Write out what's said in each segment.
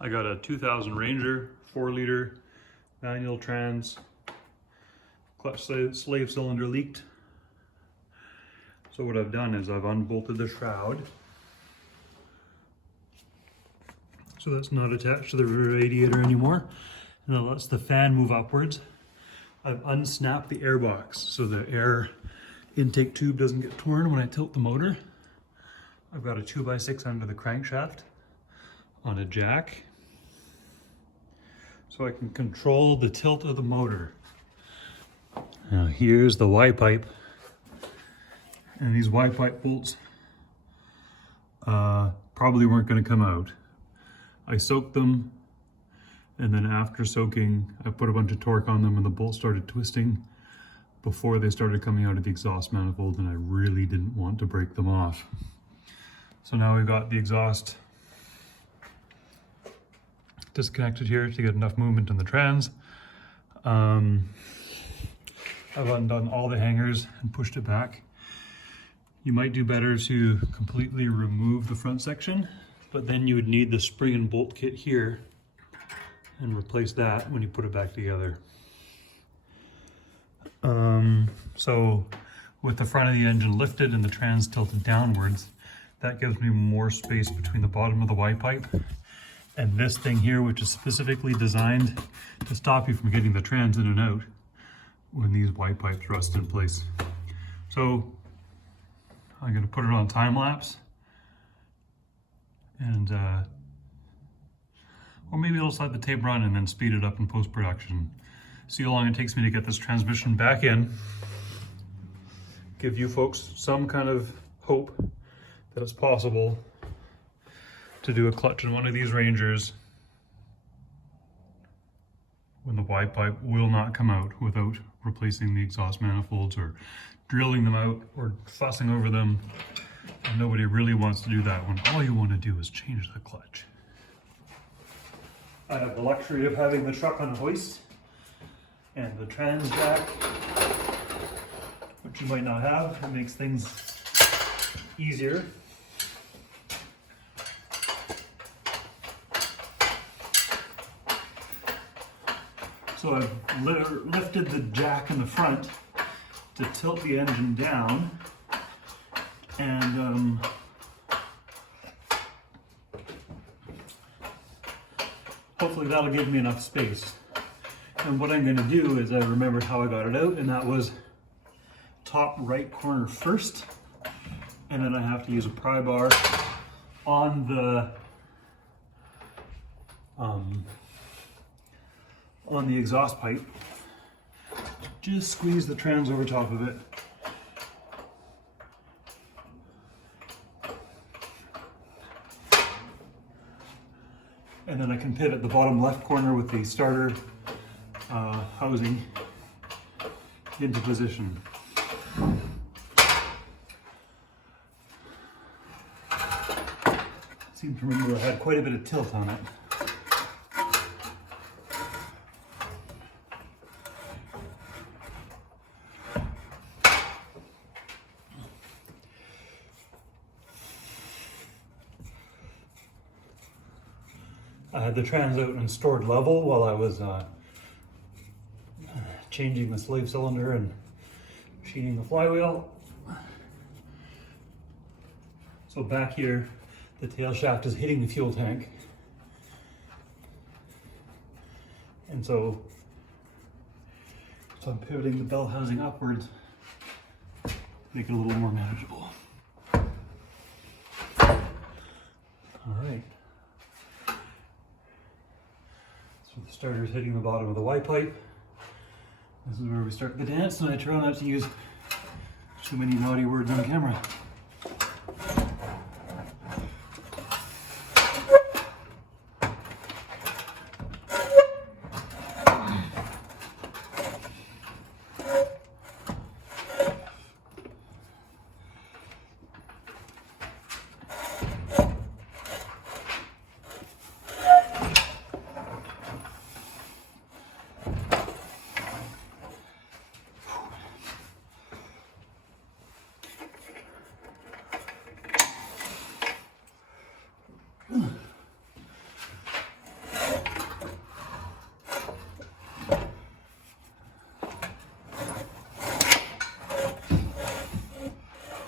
I got a 2000 Ranger 4-liter manual trans, clutch slave cylinder leaked. So what I've done is I've unbolted the shroud, so that's not attached to the radiator anymore, and that lets the fan move upwards. I've unsnapped the air box so the air intake tube doesn't get torn when I tilt the motor. I've got a 2x6 under the crankshaft on a jack, so I can control the tilt of the motor. Now here's the Y-pipe, and these Y-pipe bolts probably weren't going to come out. I soaked them, and then after soaking, I put a bunch of torque on them and the bolts started twisting before they started coming out of the exhaust manifold, and I really didn't want to break them off. So now we've got the exhaust disconnected here to get enough movement in the trans. I've undone all the hangers and pushed it back. You might do better to completely remove the front section, but then you would need the spring and bolt kit here and replace that when you put it back together. So with the front of the engine lifted and the trans tilted downwards, that gives me more space between the bottom of the Y-pipe and this thing here, which is specifically designed to stop you from getting the trans in and out when these Y-pipes rust in place. So I'm going to put it on time lapse, and or maybe I'll just let the tape run and then speed it up in post-production. See how long it takes me to get this transmission back in. Give you folks some kind of hope that it's possible to do a clutch in one of these Rangers when the Y-pipe will not come out without replacing the exhaust manifolds or drilling them out or fussing over them. And nobody really wants to do that when all you want to do is change the clutch. I have the luxury of having the truck on hoist and the trans jack, which you might not have. It makes things easier. So I've lifted the jack in the front to tilt the engine down, and hopefully that'll give me enough space. And what I'm going to do is, I remembered how I got it out, and that was top right corner first, and then I have to use a pry bar on the exhaust pipe. Just squeeze the trans over top of it. And then I can pivot the bottom left corner with the starter housing into position. Seem to remember I had quite a bit of tilt on it. I had the trans out and stored level while I was changing the slave cylinder and machining the flywheel. So back here, the tail shaft is hitting the fuel tank. And so I'm pivoting the bell housing upwards to make it a little more manageable. All right. So the starter is hitting the bottom of the Y-pipe. This is where we start the dance, and I try not to use too many naughty words on camera.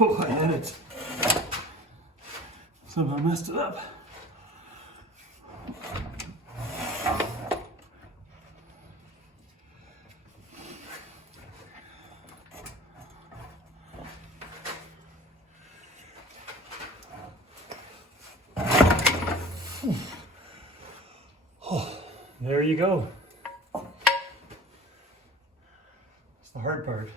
Oh, I had it. Somehow messed it up. Oh, there you go. That's the hard part.